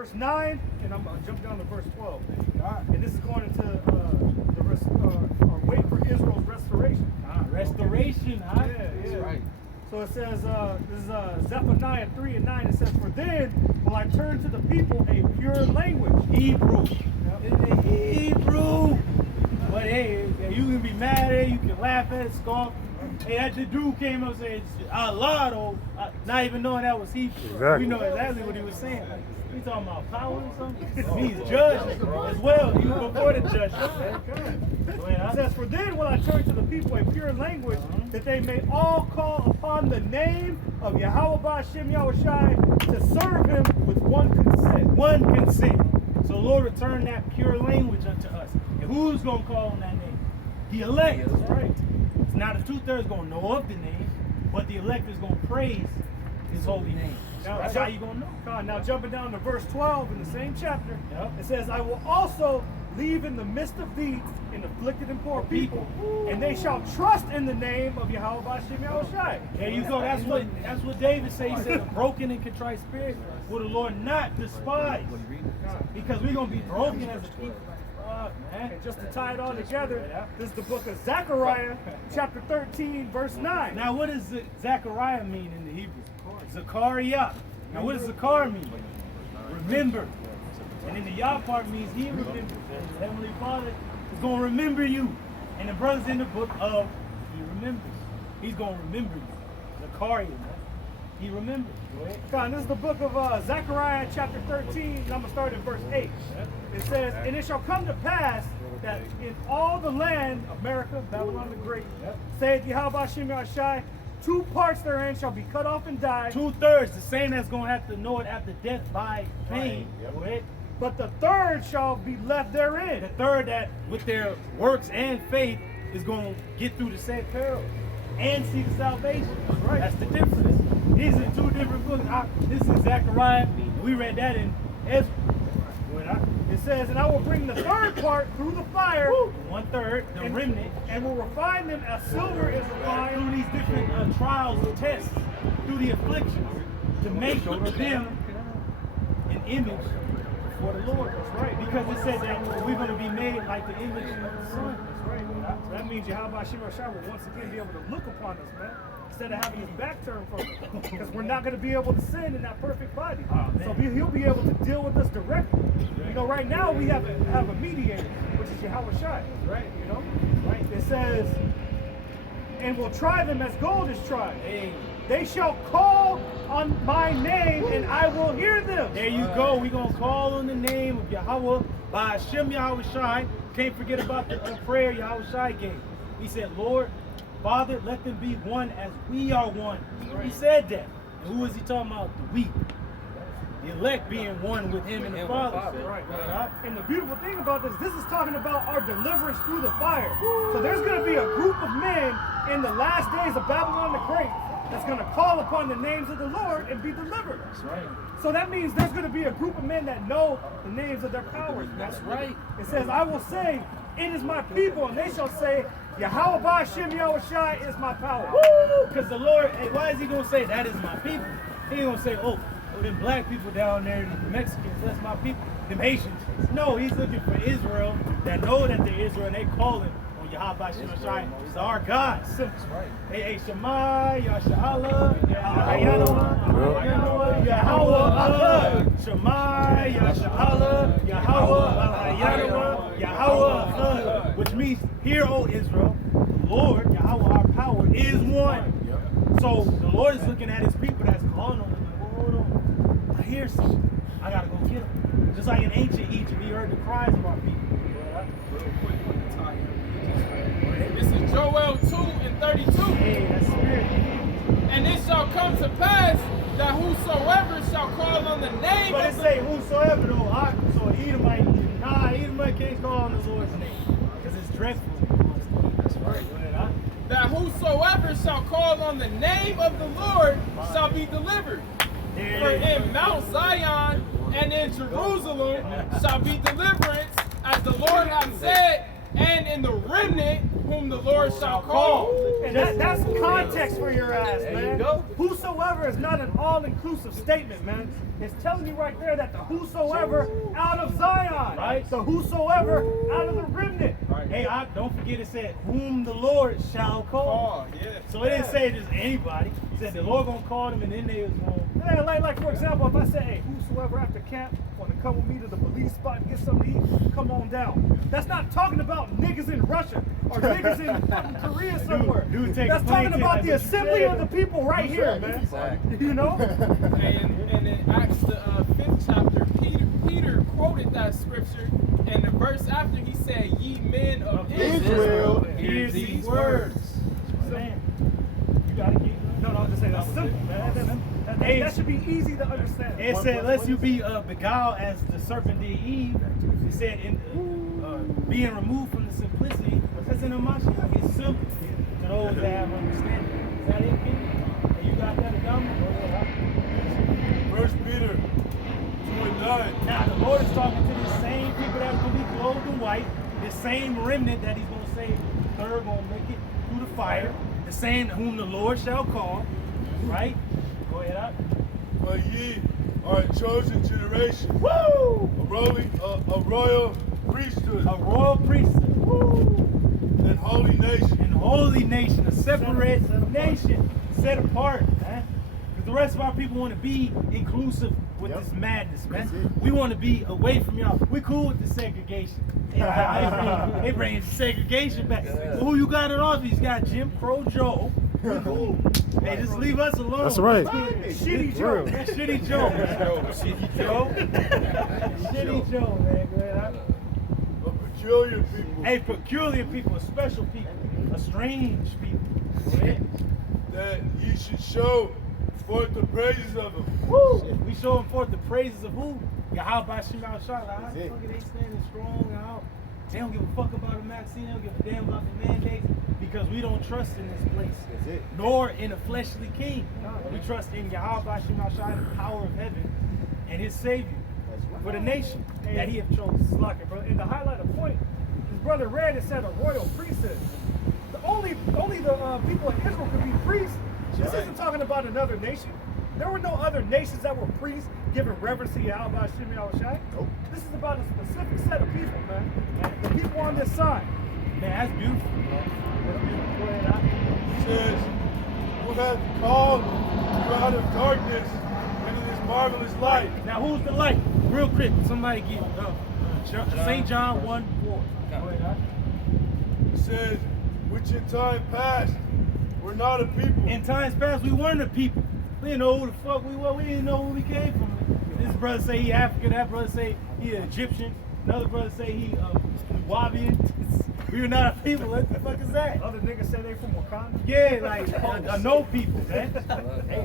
verse 9, and I'm going to jump down to verse 12. And this is going into wait for Israel's restoration. Restoration, huh? Yeah. That's right. So it says, this is Zephaniah 3 and 9. It says, for then will I turn to the people a pure language. Hebrew. Yep. Hebrew. But hey, you can be mad at it, you can laugh at it, scoff. Hey, that the dude came up and said, Allah, though, not even knowing that was Hebrew. Exactly. We know exactly what he was saying. Like, he talking about power or something? He's judge as well, even before the judge. It says, for then will I turn to the people a pure language, that they may all call upon the name of Yahweh Ba'ashem Yahushai to serve him with one consent. One consent. So Lord, return that pure language unto us. And who's going to call on that name? The elect. That's right. It's not the 2/3 going to know of the name, but the elect is going to praise his holy name. That's how you going to know. Now jumping down to verse 12 in the same chapter, Yep. it says, I will also leave in the midst of thee an afflicted and poor people, and they shall trust in the name of Yahweh Ba'ashem Yahushai. There you go. That's what David said. He said, a broken and contrite spirit will the Lord not despise. Because we're going to be broken as a people. Fuck, man. And just to tie it all together, this is the book of Zechariah, chapter 13, verse 9. Now, what does Zechariah mean in the Hebrew? Zechariah. Now, what does Zechariah mean? Remember. And then the Yah part means he remembers. And the Heavenly Father is going to remember you. And the brother's in the book of he remembers. He's going to remember you. Zechariah, man. He remembers. Go ahead. God, this is the book of Zechariah, chapter 13, and I'm going to start at verse 8. It says, and it shall come to pass that in all the land of America, Babylon the Great, saith Yahweh Ba'ashem Yahushai, 2 parts therein shall be cut off and die. 2/3, the same that's going to have to know it after death by pain. Go ahead. But the 3rd shall be left therein. The 3rd that with their works and faith is going to get through the said peril and see the salvation. Right. That's the difference. These are 2 different books. This is Zechariah. We read that in Ezra. It says, and I will bring the 3rd part through the fire. 1/3, the remnant, and will refine them as silver is refined. through these different trials and tests, through the afflictions, to make them an image for the Lord. That's right. Because it said that we're going to be made like the image of the Son. That's right. So that means Yahweh Ba'ashem Yahushai will once again be able to look upon us, man, instead of having his back turned from us. Because we're not going to be able to sin in that perfect body. So he'll be able to deal with us directly. You know, right now we have a mediator, which is Yahweh Shai. Right. You know? Right. It says, and will try them as gold is tried. Hey. They shall call on my name, and I will hear them. There you go. We're going to call on the name of Yahweh by Hashem Yahweh Shai. Can't forget about the prayer Yahweh Shai gave. He said, Lord, Father, let them be one as we are one. He said that. And who is he talking about? The we. The elect being one with him and the Father. Right. And the beautiful thing about this is talking about our deliverance through the fire. So there's going to be a group of men in the last days of Babylon the Great that's going to call upon the names of the Lord and be delivered. That's right. So that means there's going to be a group of men that know the names of their powers. That's right. It says, I will say, it is my people, and they shall say, Yahweh Ba'ashem Yahushai is my power. Because the Lord, hey, why is he going to say that is my people? He ain't going to say, oh, them black people down there, the Mexicans, that's my people, them Haitians. No, he's looking for Israel that know that they're Israel, and they call him on Yahweh Ba'ashem Yahushai. He's our God. Simple. Right. Hey, Shema, Yasha'Allah, Yahweh, Yahweh, Allah. Shema, Yasha'Allah, Yahweh, Yahweh, which means, hear, O Israel, the Lord, Yahweh, our power, is one. So the Lord is looking at his people that's calling on him. Hold on. I hear something. I gotta go get him. Just like in ancient Egypt, he heard the cries of our people. This is Joel 2:32. Hey, that's spirit. And it shall come to pass that whosoever shall call on the name But it of the say whosoever though. So Edomite, Edomite can't call on the Lord's name. Because it's dreadful. That's right. that whosoever shall call on the name of the Lord shall be delivered. For in Mount Zion and in Jerusalem shall be deliverance, as the Lord hath said, and in the remnant whom the Lord shall call. And that's context for your ass, man. There you go. Whosoever is not an all-inclusive statement, man. It's telling you right there that the whosoever out of Zion, Right. the whosoever out of the remnant. Right. Hey, don't forget it said, whom the Lord shall call. Oh, yeah. So it didn't say just anybody. It said the Lord gonna call them, and then they was gonna. Yeah, like for example, if I say, hey, whosoever after camp want to come with me to the police spot and get something to eat, come on down. That's not talking about niggas in Russia or niggas in fucking Korea somewhere. dude, take That's a plane talking ticket about like the what you assembly said. of the people right here, man. Exactly. You know? And in Acts the 5th chapter, Peter quoted that scripture, and the verse after he said, "Ye men of Israel, hear these words." Man, you gotta keep. No, I'm just saying that's simple, man. That should be easy to understand. It said, "Lest you be beguiled as the serpent did Eve." It said, "In being removed from the simplicity, that's in the Mashiach. It's simple to those that have understanding." Is that it, King? Hey, you got that, Adama? 1 Peter 2:9. Now the Lord is talking to the same people that are going to be clothed in white, the same remnant that He's going to save, the third going to make it through the fire, the same whom the Lord shall call. Right? Go ahead up. But ye are a chosen generation, Woo! a royal priesthood, A royal priesthood. Woo! and holy nation. And holy nation, a separate nation, set apart, man. Because the rest of our people want to be inclusive with this madness, man. We want to be away from y'all. We cool with the segregation. They bring segregation back. Well, who you got in office? You got Jim Crow Joe. We cool. Hey, just leave us alone. That's right. Shitty Joe. That Shitty Joe. Shitty Joe. Shitty Joe, man. Go ahead. A peculiar people, Hey, peculiar people, a special people, a strange people. Go ahead. that ye should show forth the praises of him. Woo! We showing forth the praises of who? Yahweh Shema Shah. How the it. fuck are they standing strong? How they don't give a fuck about the vaccine, they don't give a damn about the mandates because we don't trust in this place. That's it. Nor in a fleshly king. We trust in Yahweh Shema Shah, the power of heaven, and his savior for the nation that he have chosen. Slacker, bro. And to highlight a point, his brother read it said a royal priesthood. The only the people of Israel could be priests. This isn't talking about another nation. There were no other nations that were priests giving reverence to Yahweh Shem Yahushai. Nope. This is about a specific set of people, man. The people on this side. Man, that's beautiful, bro. That's beautiful. Go ahead, It says, who hath called you out of darkness into this marvelous light. Now, who's the light? Real quick, somebody give St. John 1:4. Go ahead, It says, which in time past were not a people. In times past, we weren't a people. We didn't know who the fuck we were. We didn't know where we came from. This brother say he African. That brother say he Egyptian. Another brother say he Wabian. We were not a people. What the fuck is that? Other niggas say they from Wakanda. Yeah, like a no people, man.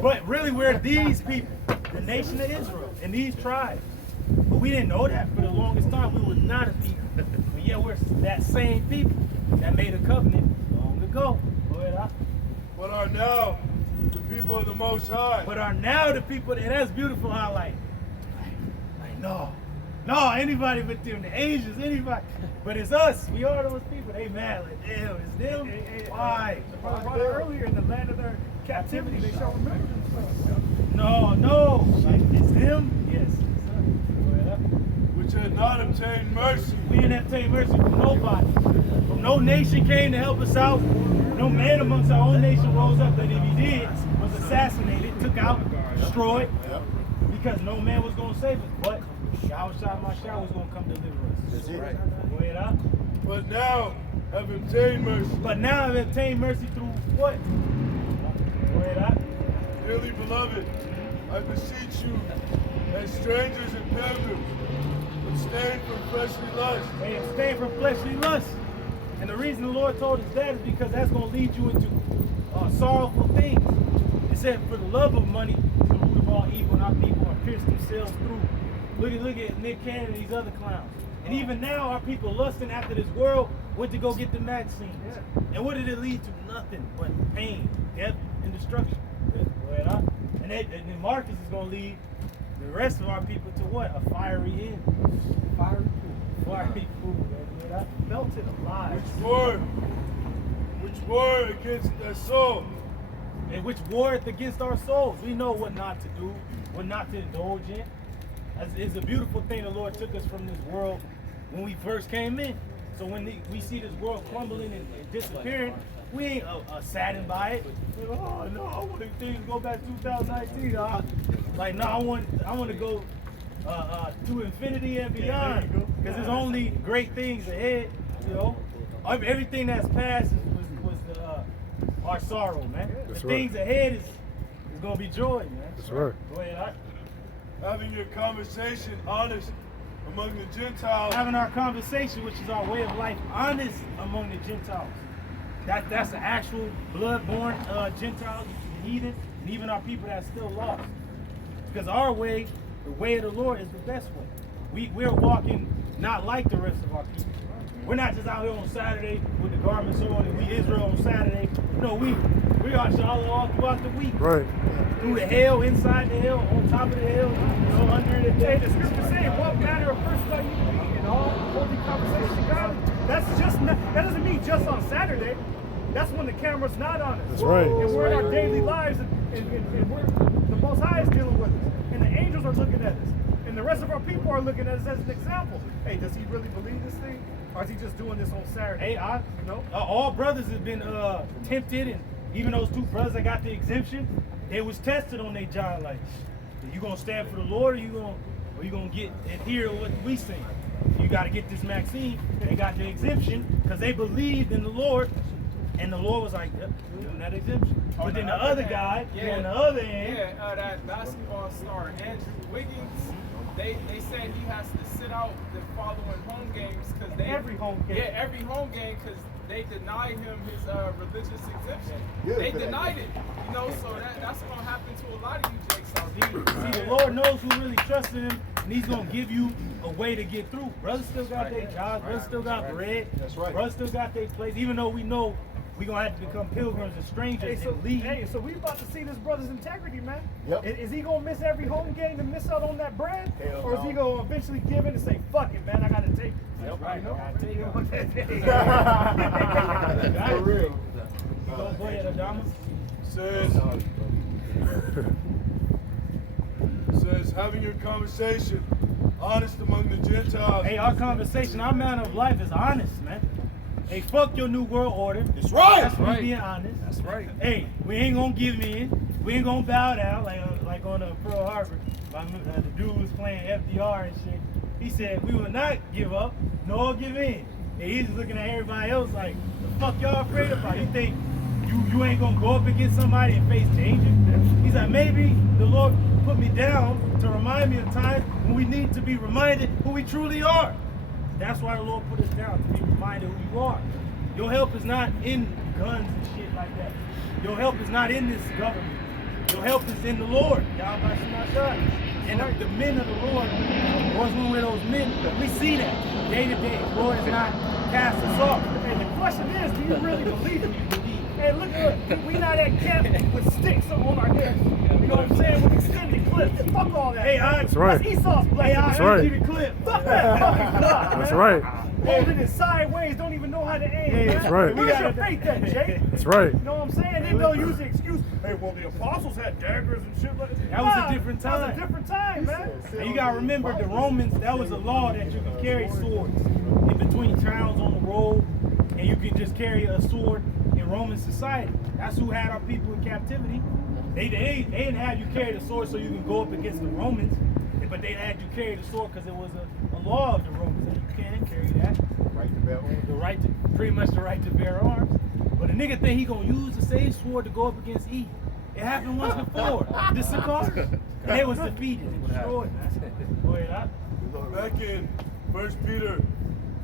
But really, we're these people, the nation of Israel, and these tribes. But we didn't know that for the longest time. We were not a people. But yeah, we're that same people that made a covenant long ago. Go ahead, Al. But are now the people of the Most High. But are now the people, and that's beautiful highlight. Like, no, anybody but them, the Asians, anybody. But it's us. We are those people. They mad. Like, damn, it's them. Why? The brother brought it earlier in the land of their captivity. They shall remember themselves. No. Like, it's them? Yes. Go ahead, Al. which had not obtained mercy. We didn't obtain mercy from nobody. From no nation came to help us out. No man amongst our own nation rose up that if he did, was assassinated, took out, destroyed, because no man was going to save us. But Yahweh Shah was going to come deliver us. That's it. Go ahead, Al. But now have obtained mercy. But now I've obtained mercy through what? Go ahead, Al. Dearly beloved, I beseech you, as strangers and pilgrims, abstain from fleshly lust. They abstain from fleshly lust. And the reason the Lord told us that is because that's going to lead you into sorrowful things. It said, for the love of money, the root of all evil, and our people are pierced themselves through. Look at Nick Cannon and these other clowns. And even now, our people lusting after this world went to go get the vaccine. And what did it lead to? Nothing but pain, death, and destruction. Go ahead, huh? And then Marcus is going to lead the rest of our people to what? A fiery end. Fiery pool. fiery food, man. I felt it alive. Which war against their soul. And which warreth against our souls. We know what not to do, what not to indulge in. It's a beautiful thing the Lord took us from this world when we first came in. So when we see this world crumbling and disappearing, we ain't saddened by it. We're like, oh no, I want things to go back to 2019. Like no, I want to go to infinity and beyond, because there's only great things ahead. You know, everything that's past was our sorrow, man. That's the right. things ahead is gonna be joy, man. That's right. Go ahead. Having your conversation honest among the Gentiles. Having our conversation, which is our way of life, honest among the Gentiles. That's the actual blood-born Gentiles, the heathen, and even our people that are still lost. Because our way, the way of the Lord, is the best way. We're walking not like the rest of our people. We're not just out here on Saturday with the garments on and we Israel on Saturday. No, we are Shalom all throughout the week. Right. Through the hell, inside the hell, on top of the hell, you know, under the Hey, day. the scripture saying, what manner of person are you to be in all holy conversation to God? That doesn't mean just on Saturday. That's when the camera's not on us. That's right. And That's we're in right. our daily lives, and we're, the Most High is dealing with us. And the angels are looking at us. And the rest of our people are looking at us as an example. Hey, does he really believe this thing? Or is he just doing this on Saturday? Hey, you know? all brothers have been tempted, and even those two brothers that got the exemption, they was tested on their job. Like, you gonna stand for the Lord, or you gonna get adhere to what we say? You got to get this Maxine. They got the exemption because they believed in the Lord, and the Lord was like, yep, give them that exemption. But then the other guy, on the other end, that basketball star Andrew Wiggins, they said he has to sit out the following home games because Every home game. Yeah, every home game because they denied him his religious exemption. They denied it, you know. So that's gonna happen to a lot of you, Jake Saldini. see, the Lord knows who really trusted him, and he's gonna give you a way to get through. Brothers still got their jobs, brothers still got bread, brothers still got their place, even though we know we're gonna have to become pilgrims and strangers and leave. So we about to see this brother's integrity, man. Yep. Is he gonna miss every home game and miss out on that bread? Hell or is no. he gonna eventually give in and say, fuck it, man, I gotta take it? Yep, You right, know? I gotta take it. For real. Go ahead, Adama. Says having your conversation honest among the Gentiles. Hey, our conversation, our manner of life is honest, man. Hey, fuck your new world order. That's right. That's me being honest. That's right. Hey, we ain't gonna give in. We ain't gonna bow down like on Pearl Harbor. The dude was playing FDR and shit. He said we will not give up nor give in. And he's looking at everybody else like, the fuck y'all afraid about? You think you ain't gonna go up against somebody and face danger? He's like, maybe the Lord put me down to remind me of times when we need to be reminded who we truly are. That's why the Lord put us down, to be reminded who you are. Your help is not in guns and shit like that. Your help is not in this government. Your help is in the Lord. Y'all by Shema. And the men of the Lord was one of those men. We see that day to day. The Lord is not cast us off. And the question is, do you really believe it? Hey, look, we not at camp with sticks on our heads. You know what I'm saying? With extended clips. Fuck all that. Hey, That's right. That's Esau's blessing. Hey, I That's heard right. you the clip. Fuck that fucking block, man. That's right. Holding it sideways, don't even know how to aim. Yeah, man. that's right. Where's your faith then, Jake? That's right. You know what I'm saying? Then they'll use the excuse, hey, well, the apostles had daggers and shit like that. That was a different That was time. a different time, man. And you gotta remember, the Romans, that was a law that you could carry swords in between towns on the road, and you could just carry a sword in Roman society. That's who had our people in captivity. They didn't have you carry the sword so you can go up against the Romans, but they had you carry the sword because it was a law of the Romans that you can't carry that. Pretty much the right to bear arms. But the nigga think he gonna use the same sword to go up against Eve. It happened once before. The Sicarians. And they was defeated and destroyed. Go ahead, Back in 1 Peter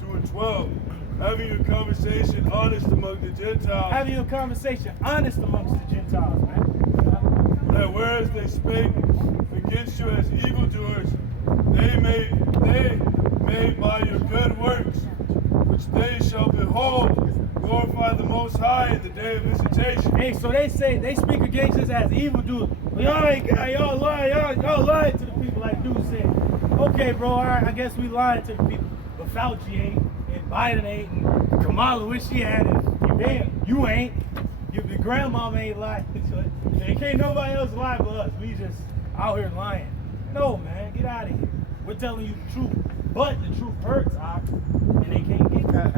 2:12, having your conversation honest among the Gentiles. having a conversation honest amongst the Gentiles, man. That whereas they spake against you as evildoers, they may by your good works, which they shall behold, glorify the Most High in the day of visitation. Hey, so they speak against us as evildoers. Well, y'all lying to the people like dude said. Okay, bro, all right, I guess we lying to the people. but Fauci ain't, and Biden ain't, and Kamala wish she had it. And damn, you ain't. Your grandmama ain't lying. And can't nobody else lie but us. We just out here lying. No, man, get out of here. We're telling you the truth. But the truth hurts, Ox.